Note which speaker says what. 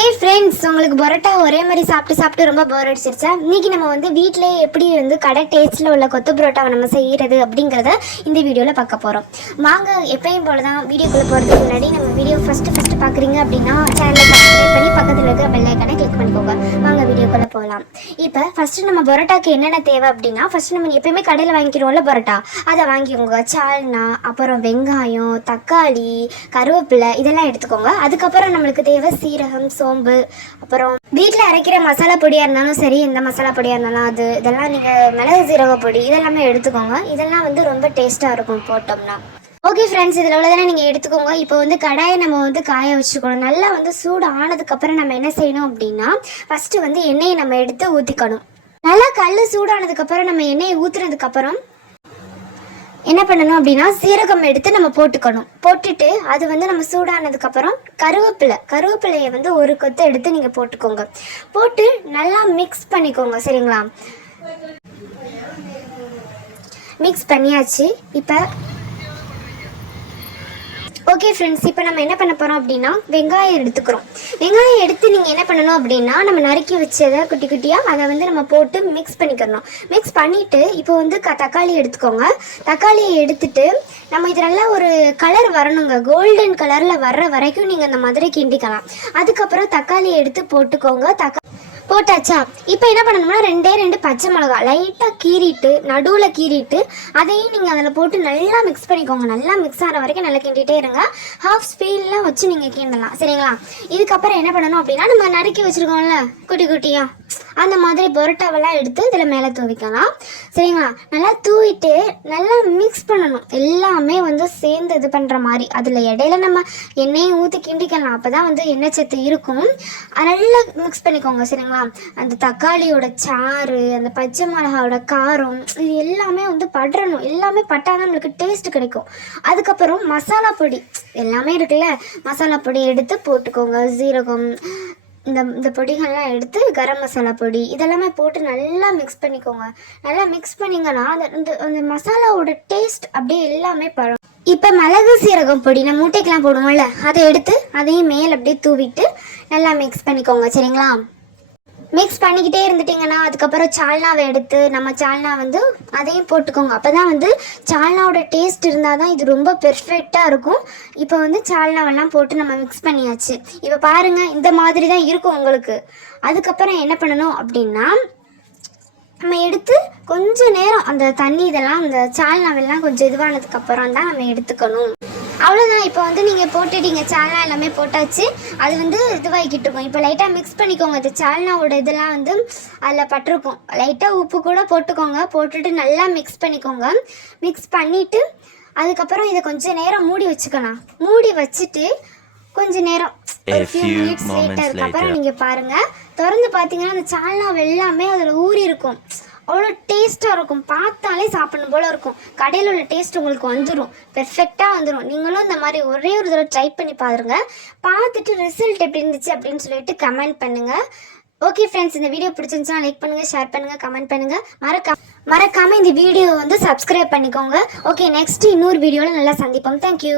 Speaker 1: Hey friends உங்களுக்கு பரோட்டா ஒரே மாதிரி சாப்பிட்டு சாப்பிட்டு ரொம்ப போர் அடிச்சிருச்சா? இன்னைக்கு நம்ம வந்து வீட்டிலே எப்படி வந்து கடை டேஸ்ட்டில் உள்ள கொத்து பரோட்டாவை நம்ம செய்கிறது அப்படிங்கிறத இந்த வீடியோவில் பார்க்க போகிறோம் வாங்க எப்பயும் போல தான் வீடியோக்குள்ளே போகிறதுக்கு முன்னாடி நம்ம வீடியோ ஃபஸ்ட்டு ஃபஸ்ட்டு பார்க்குறீங்க அப்படின்னா சேனலை சப்ஸ்கிரைப் பண்ணி பக்கத்தில் இருக்கிற பெல் கிளிக் பண்ணிக்கோங்க. வாங்க வீடியோக்குள்ளே போகலாம் இப்போ ஃபஸ்ட்டு நம்ம பரோட்டாக்கு என்னென்ன தேவை அப்படின்னா ஃபஸ்ட்டு நம்ம எப்பயுமே கடையில் வாங்கிக்கிறோம்ல பரோட்டா. அதை வாங்கிக்கோங்க. சால்னா அப்புறம் வெங்காயம் தக்காளி கருவேப்பிலை இதெல்லாம் எடுத்துக்கோங்க. அதுக்கப்புறம் நம்மளுக்கு தேவை சீரகம் சோம்பு அப்புறம் வீட்டில் அரைக்கிற மசாலா பொடியாக இருந்தாலும் சரி எந்த மசாலா பொடியாக இருந்தாலும் அது இதெல்லாம் நீங்கள் மிளகு சீரக பொடி இதெல்லாமே எடுத்துக்கோங்க. இதெல்லாம் வந்து ரொம்ப டேஸ்ட்டாக இருக்கும் போட்டோம்னா. ஓகே ஃப்ரெண்ட்ஸ் இதில் உள்ளதானே நீங்கள் எடுத்துக்கோங்க. இப்போ வந்து கடாயை நம்ம வந்து காய வச்சுக்கணும். நல்லா வந்து சூடு ஆனதுக்கப்புறம் நம்ம என்ன செய்யணும் அப்படின்னா ஃபஸ்ட்டு வந்து எண்ணெயை நம்ம எடுத்து ஊற்றிக்கணும் நல்லா கல் சூடானதுக்கப்புறம் நம்ம எண்ணெயை ஊற்றுனதுக்கப்புறம் என்ன பண்ணணும் அப்படின்னா சீரகம் எடுத்து நம்ம போட்டுக்கணும். போட்டுட்டு அது வந்து நம்ம சூடானதுக்கப்புறம் கருவேப்பிலை கருவேப்பிலையை வந்து ஒரு கொத்து எடுத்து நீங்கள் போட்டுக்கோங்க. போட்டு நல்லா மிக்ஸ் பண்ணிக்கோங்க சரிங்களா? மிக்ஸ் பண்ணியாச்சு. இப்போ ஓகே ஃப்ரெண்ட்ஸ் இப்போ நம்ம என்ன பண்ண போகிறோம் அப்படின்னா வெங்காயம் எடுத்துக்கிறோம். வெங்காயம் எடுத்து நீங்கள் என்ன பண்ணணும் அப்படின்னா நம்ம நறுக்கி வச்சதை குட்டி குட்டியாக அதை வந்து நம்ம போட்டு மிக்ஸ் பண்ணிக்கிறணும். மிக்ஸ் பண்ணிவிட்டு இப்போ வந்து க தக்காளி எடுத்துக்கோங்க. தக்காளியை எடுத்துட்டு நம்ம இது நல்லா ஒரு கலர் வரணுங்க. கோல்டன் கலரில் வர்ற வரைக்கும் நீங்கள் அந்த மாதிரி கிண்டிக்கலாம். அதுக்கப்புறம் தக்காளியை எடுத்து போட்டுக்கோங்க. தக்காளி போட்டாச்சா? இப்போ என்ன பண்ணணும்னா ரெண்டே ரெண்டு பச்சை மிளகா லைட்டாக கீறிட்டு நடுவில் கீறிட்டு அதையும் நீங்கள் அதில் போட்டு நல்லா மிக்ஸ் பண்ணிக்கோங்க. நல்லா மிக்ஸ் ஆகிற வரைக்கும் நல்லா கிண்டிகிட்டே இருங்க. ஹாஃப் ஸ்பீடில் வச்சு நீங்கள் கிண்டலாம். சரிங்களா? இதுக்கப்புறம் என்ன பண்ணணும் அப்படின்னா நம்ம நறுக்கி வச்சுருக்கோம்ல குட்டி குட்டியாக அந்த மாதிரி பொரோட்டாவெல்லாம் எடுத்து இதில் மேலே தூவிக்கலாம். சரிங்களா? நல்லா தூவிட்டு நல்லா மிக்ஸ் பண்ணணும். எல்லாமே வந்து சேர்ந்து இது பண்ணுற மாதிரி. அதில் இடையில நம்ம எண்ணெயை ஊற்றி கிண்டிக்கலாம். அப்போ தான் வந்து எண்ணெய் சத்து இருக்கும். நல்லா மிக்ஸ் பண்ணிக்கோங்க. சரிங்களா? அந்த தக்காளியோட சாறு அந்த பச்சை மிளகாவோட காரம் இது எல்லாமே வந்து படரணும். எல்லாமே பட்டாதான் நம்மளுக்கு டேஸ்ட் கிடைக்கும். அதுக்கப்புறம் மசாலா பொடி. எல்லாமே இருக்குல்ல? மசாலா பொடி எடுத்து போட்டுக்கோங்க. சீரகம் இந்த இந்த பொடிகள்லாம் எடுத்து கரம் மசாலா பொடி இதெல்லாமே போட்டு நல்லா மிக்ஸ் பண்ணிக்கோங்க. நல்லா மிக்ஸ் பண்ணிங்கன்னா அந்த அந்த மசாலாவோட டேஸ்ட் அப்படியே எல்லாமே பழம். இப்போ மிளகு சீரகம் பொடி நம்ம மூட்டைக்கெலாம் போடுவோம்ல அதை எடுத்து அதையும் மேல் அப்படியே தூவிட்டு நல்லா மிக்ஸ் பண்ணிக்கோங்க. சரிங்களா? மிக்ஸ் பண்ணிக்கிட்டே இருந்துட்டிங்கன்னா அதுக்கப்புறம் சால்னாவை எடுத்து நம்ம சால்னா வந்து அதையும் போட்டுக்கோங்க. அப்போ தான் வந்து சால்னாவோட டேஸ்ட் இருந்தால் தான் இது ரொம்ப பெர்ஃபெக்டாக இருக்கும். இப்போ வந்து சால்னாவெல்லாம் போட்டு நம்ம மிக்ஸ் பண்ணியாச்சு. இப்போ பாருங்கள் இந்த மாதிரி தான் இருக்கும் உங்களுக்கு. அதுக்கப்புறம் என்ன பண்ணணும் அப்படின்னா நம்ம எடுத்து கொஞ்ச நேரம் அந்த தண்ணி இதெல்லாம் அந்த சால்னாவெல்லாம் கொஞ்சம் இதுவானதுக்கப்புறம் தான் நம்ம எடுத்துக்கணும். அவ்வளோதான் இப்போ வந்து நீங்கள் போட்டுட்டீங்க. சால்னா எல்லாமே போட்டாச்சு. அது வந்து இதுவாகிக்கிட்டு இருக்கும். இப்போ லைட்டாக மிக்ஸ் பண்ணிக்கோங்க. இந்த சால்னாவோட இதெல்லாம் வந்து அதில் பட்டிருக்கும். லைட்டாக உப்பு கூட போட்டுக்கோங்க. போட்டுட்டு நல்லா மிக்ஸ் பண்ணிக்கோங்க. மிக்ஸ் பண்ணிவிட்டு அதுக்கப்புறம் இதை கொஞ்ச நேரம் மூடி வச்சுக்கலாம் மூடி வச்சுட்டு கொஞ்ச நேரம் ஒரு minutes
Speaker 2: moments
Speaker 1: later. அப்புறம்
Speaker 2: later.
Speaker 1: நீங்க பாருங்க. திறந்து பார்த்தீங்கன்னா அந்த சால்னா எல்லாமே அதில் ஊறி இருக்கும் அவ்வளோ டேஸ்ட்டாக இருக்கும். பார்த்தாலே சாப்பிடணும் போல் இருக்கும். கடையில் உள்ள டேஸ்ட் உங்களுக்கு வந்துடும் பெர்ஃபெக்டாக வந்துடும் நீங்களும் இந்த மாதிரி ஒரே ஒரு தடவை ட்ரை பண்ணி பாருங்க. பார்த்துட்டு ரிசல்ட் எப்படி இருந்துச்சு அப்படின்னு சொல்லிட்டு கமெண்ட் பண்ணுங்கள் ஓகே ஃப்ரெண்ட்ஸ் இந்த வீடியோ பிடிச்சிருந்துச்சுன்னா லைக் பண்ணுங்கள் ஷேர் பண்ணுங்கள் கமெண்ட் பண்ணுங்கள் மறக்க மறக்காமல் இந்த வீடியோ வந்து சப்ஸ்கிரைப் பண்ணிக்கோங்க. ஓகே நெக்ஸ்ட் இன்னொரு வீடியோவில் நல்லா சந்திப்போம். தேங்க்யூ